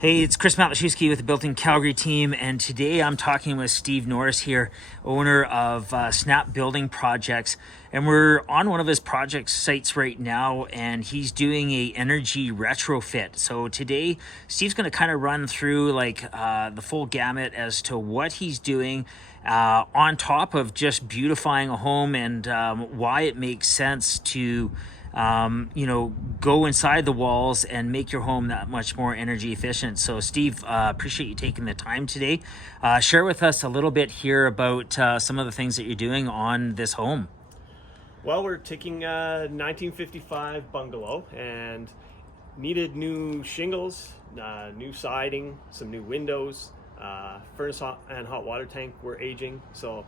Hey, it's Chris Matlashewski with the Built in Calgary team, and today I'm talking with Steve Norris here, owner of Snap Building Projects, and we're on one of his project sites right now, and he's doing a energy retrofit. So today, Steve's going to kind of run through the full gamut as to what he's doing on top of just beautifying a home and why it makes sense to go inside the walls and make your home that much more energy efficient. So Steve, appreciate you taking the time today. Share with us a little bit here about some of the things that you're doing on this home. Well, we're taking a 1955 bungalow and needed new shingles, new siding, some new windows, furnace and hot water tank were aging. So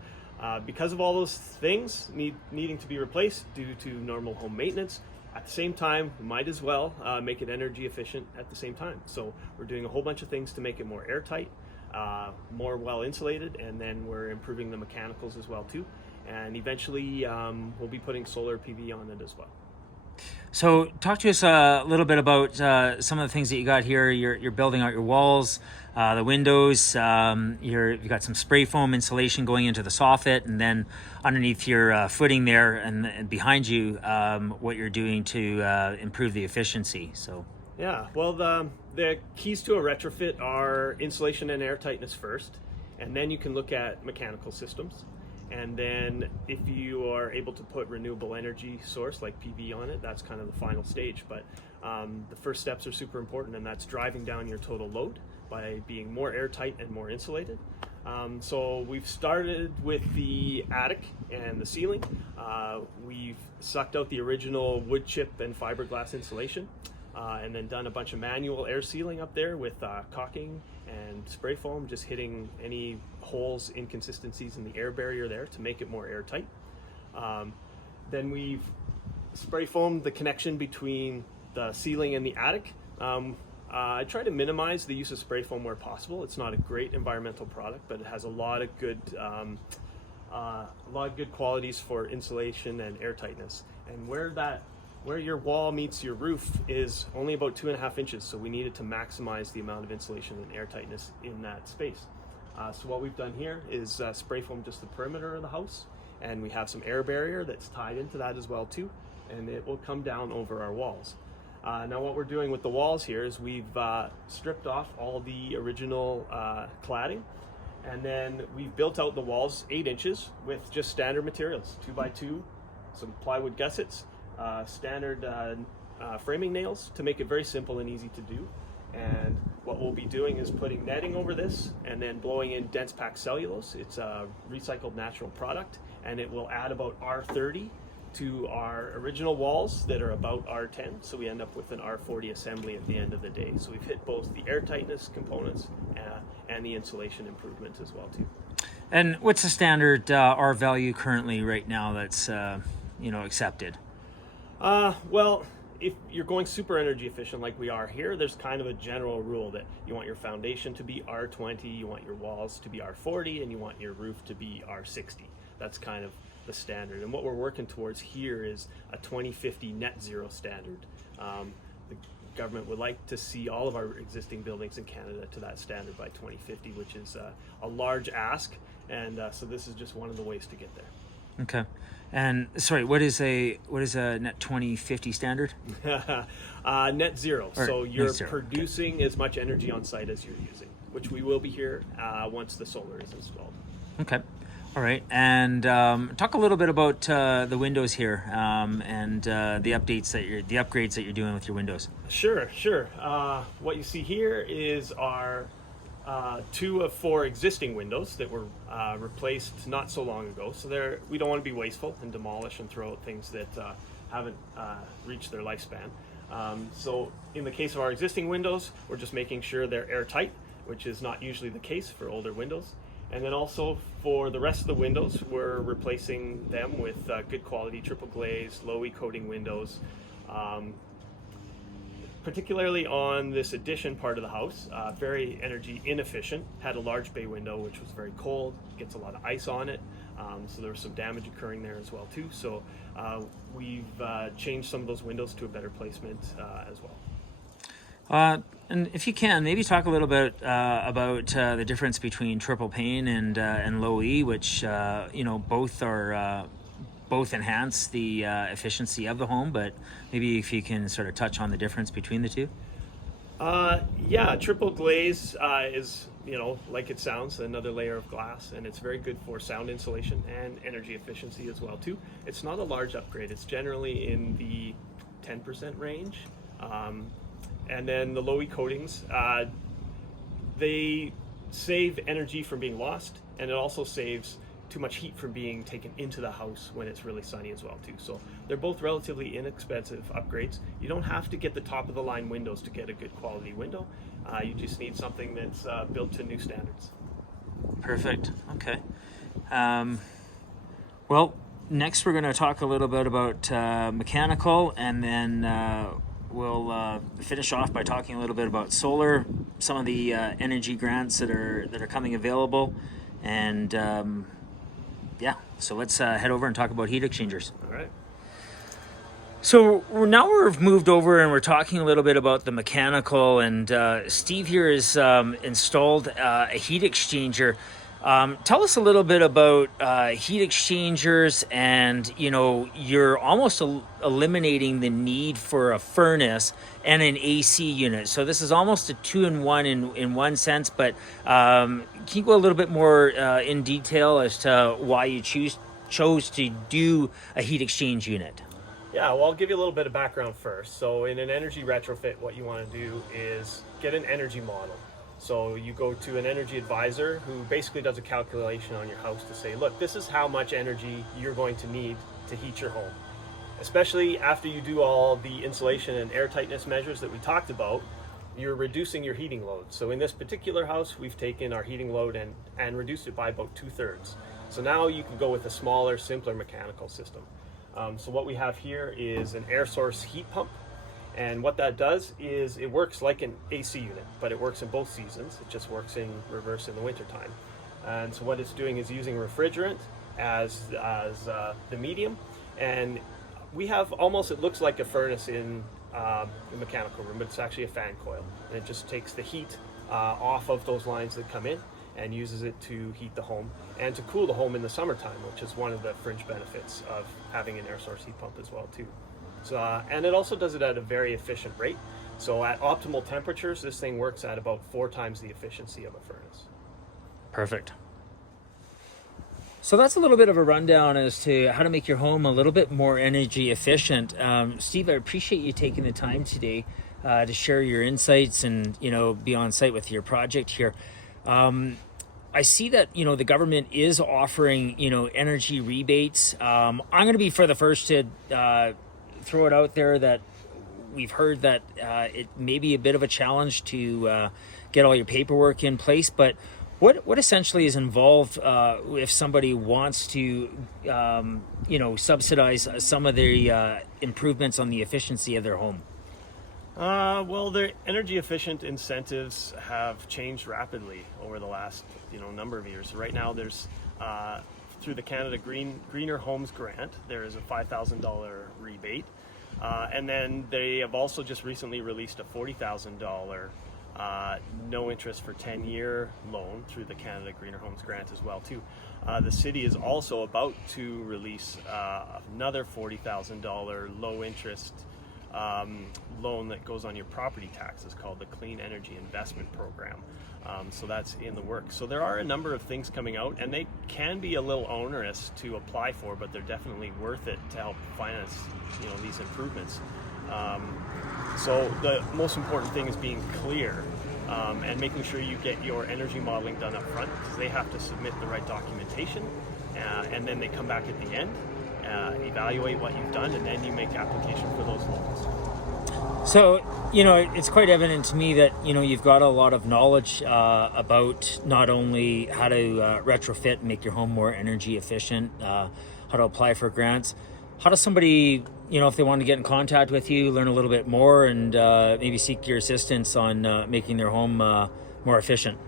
because of all those things needing to be replaced due to normal home maintenance, at the same time, we might as well make it energy efficient at the same time. So we're doing a whole bunch of things to make it more airtight, more well insulated, and then we're improving the mechanicals as well too. And eventually we'll be putting solar PV on it as well. So talk to us a little bit about some of the things that you got here. You're building out your walls, the windows, you've got some spray foam insulation going into the soffit, and then underneath your footing there and behind you, what you're doing to improve the efficiency. So yeah, well, the keys to a retrofit are insulation and air tightness first, and then you can look at mechanical systems. And then if you are able to put renewable energy source like PV on it, that's kind of the final stage. But the first steps are super important, and that's driving down your total load by being more airtight and more insulated. So we've started with the attic and the ceiling. We've sucked out the original wood chip and fiberglass insulation, and then done a bunch of manual air sealing up there with caulking and spray foam, just hitting any holes, inconsistencies in the air barrier there to make it more airtight. Then we've spray foamed the connection between the ceiling and the attic. I try to minimize the use of spray foam where possible. It's not a great environmental product, but it has a lot of good qualities for insulation and airtightness. And where your wall meets your roof is only about 2.5 inches, so we needed to maximize the amount of insulation and airtightness in that space. So what we've done here is spray foam just the perimeter of the house, and we have some air barrier that's tied into that as well too, and it will come down over our walls. Now what we're doing with the walls here is we've stripped off all the original cladding, and then we've built out the walls 8 inches with just standard materials, 2x2, some plywood gussets, standard framing nails to make it very simple and easy to do. And what we'll be doing is putting netting over this and then blowing in dense packed cellulose. It's a recycled natural product, and it will add about R30 to our original walls that are about R10, so we end up with an R40 assembly at the end of the day. So we've hit both the air tightness components and the insulation improvement as well too. And what's the standard R value currently right now that's accepted? Well, if you're going super energy efficient like we are here, there's kind of a general rule that you want your foundation to be R20, you want your walls to be R40, and you want your roof to be R60. That's kind of the standard. And what we're working towards here is a 2050 net zero standard. The government would like to see all of our existing buildings in Canada to that standard by 2050, which is a large ask. And so this is just one of the ways to get there. Okay. And sorry, what is a net 2050 standard? Net zero. Or so you're net zero. producing Okay. as much energy on site as you're using, which we will be here once the solar is installed. Okay. All right. And talk a little bit about the windows here and the upgrades that you're doing with your windows. Sure. What you see here is our 2 of 4 existing windows that were replaced not so long ago. So we don't want to be wasteful and demolish and throw out things that haven't reached their lifespan. So in the case of our existing windows, we're just making sure they're airtight, which is not usually the case for older windows. And then also for the rest of the windows, we're replacing them with good quality triple glazed, low E-coating windows. Particularly on this addition part of the house, very energy inefficient, had a large bay window which was very cold, gets a lot of ice on it, so there was some damage occurring there as well too. So we've changed some of those windows to a better placement as well. And if you can, maybe talk a little bit about the difference between triple pane and low E, which both are both enhance the efficiency of the home. But maybe if you can sort of touch on the difference between the two. Yeah, triple glaze is, like it sounds, another layer of glass, and it's very good for sound insulation and energy efficiency as well too. It's not a large upgrade. It's generally in the 10% range. And then the low E coatings, they save energy from being lost, and it also saves too much heat from being taken into the house when it's really sunny as well too. So they're both relatively inexpensive upgrades. You don't have to get the top of the line windows to get a good quality window. You just need something that's built to new standards. Perfect. Okay. Well, next we're going to talk a little bit about mechanical, and then we'll finish off by talking a little bit about solar, some of the energy grants that are coming available, and so let's head over and talk about heat exchangers. All right. So now we've moved over and we're talking a little bit about the mechanical, and Steve here has installed a heat exchanger. Tell us a little bit about heat exchangers, and you're almost eliminating the need for a furnace and an AC unit. So this is almost a 2-in-1 in one sense, but can you go a little bit more in detail as to why you chose to do a heat exchange unit? Yeah, well, I'll give you a little bit of background first. So in an energy retrofit, what you want to do is get an energy model. So you go to an energy advisor who basically does a calculation on your house to say, look, this is how much energy you're going to need to heat your home. Especially after you do all the insulation and air tightness measures that we talked about, you're reducing your heating load. So in this particular house, we've taken our heating load and reduced it by about 2/3. So now you can go with a smaller, simpler mechanical system. So what we have here is an air source heat pump. And what that does is it works like an AC unit, but it works in both seasons. It just works in reverse in the wintertime. And so what it's doing is using refrigerant as the medium. And we have almost, it looks like a furnace in the mechanical room, but it's actually a fan coil. And it just takes the heat off of those lines that come in and uses it to heat the home and to cool the home in the summertime, which is one of the fringe benefits of having an air source heat pump as well too. So, and it also does it at a very efficient rate. So at optimal temperatures, this thing works at about 4 times the efficiency of a furnace. Perfect. So that's a little bit of a rundown as to how to make your home a little bit more energy efficient. Steve, I appreciate you taking the time today to share your insights and be on site with your project here. I see that the government is offering energy rebates. I'm going to be for the first to throw it out there that we've heard that it may be a bit of a challenge to get all your paperwork in place, but what essentially is involved if somebody wants to subsidize some of the improvements on the efficiency of their home? Well, their energy efficient incentives have changed rapidly over the last number of years. Right now there's through the Canada Greener Homes Grant, there is a $5,000 rebate. And then they have also just recently released a $40,000 no interest for 10-year loan through the Canada Greener Homes Grant as well too. The city is also about to release another $40,000 low interest loan that goes on your property taxes called the Clean Energy Investment Program. So that's in the works. So there are a number of things coming out, and they can be a little onerous to apply for, but they're definitely worth it to help finance these improvements. So the most important thing is being clear and making sure you get your energy modeling done up front, because they have to submit the right documentation, and then they come back at the end, evaluate what you've done, and then you make application for those loans. So, it's quite evident to me that, you've got a lot of knowledge about not only how to retrofit and make your home more energy efficient, how to apply for grants. How does somebody, if they want to get in contact with you, learn a little bit more and maybe seek your assistance on making their home more efficient?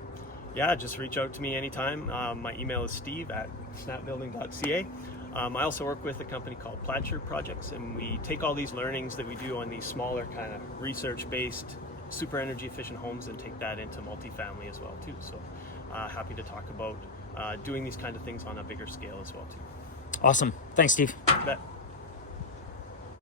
Yeah, just reach out to me anytime. My email is steve@snapbuilding.ca. I also work with a company called Plaid Projects, and we take all these learnings that we do on these smaller kind of research-based super energy efficient homes and take that into multifamily as well too. So happy to talk about doing these kind of things on a bigger scale as well too. Awesome. Thanks, Steve. Bet.